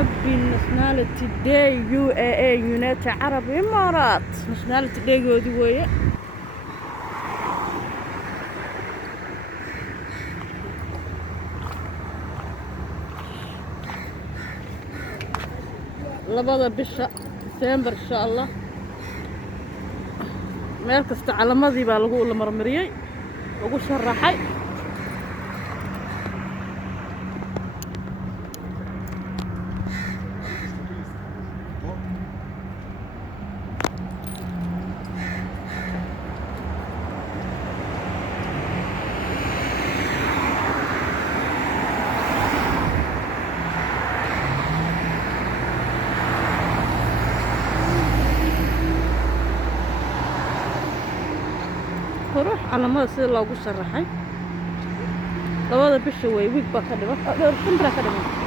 Happy Nationality Day UAE United Arab Emirates Nationality Day goodi weeye labada bisha December insha Allah meel kasta calamadii baa lagu marmariyay ugu sharaxay روح على ما يصير لو قش الرحي لو هذا بشوي ويك بكذا أقدر كمبرا كذا روح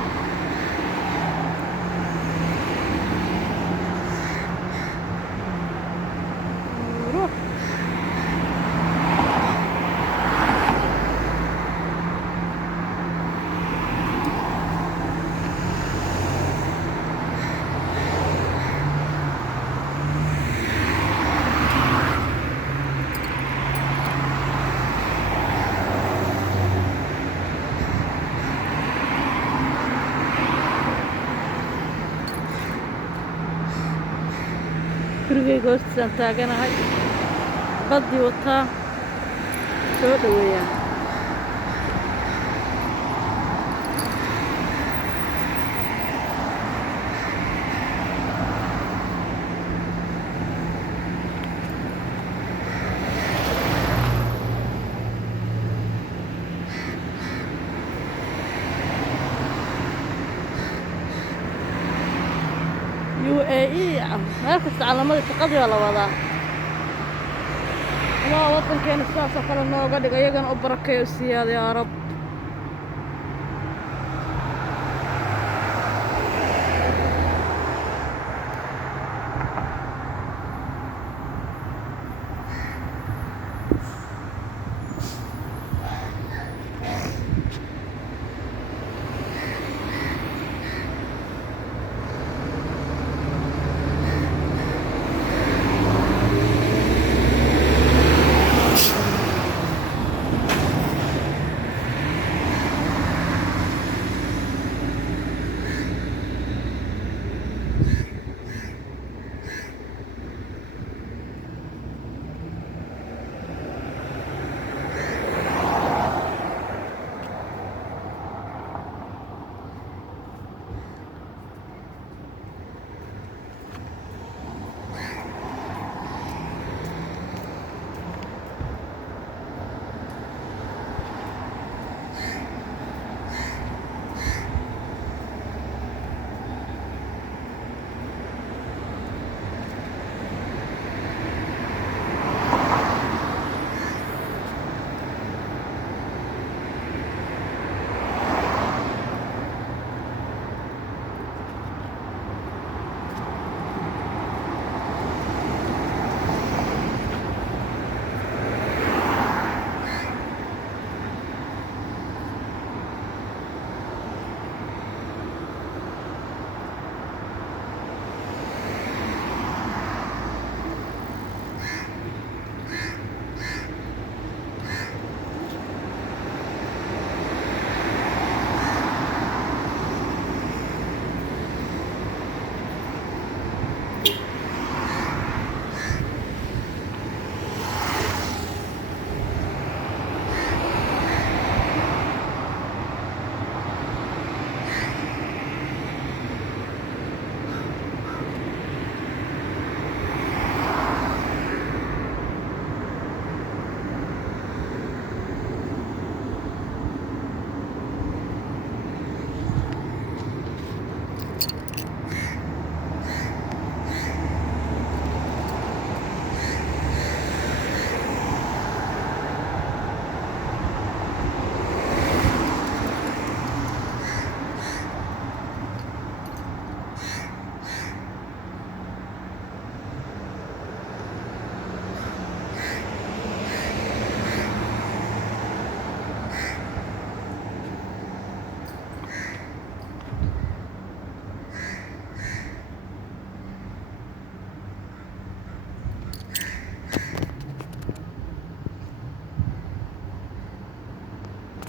gurigay goostaan taaganahay badii wataa soo dhaweeyaan UAE ما كنت على مدى تقضي ولا وضع الله وطن كان الساسة قال إنه قد يجن أبرك يا رب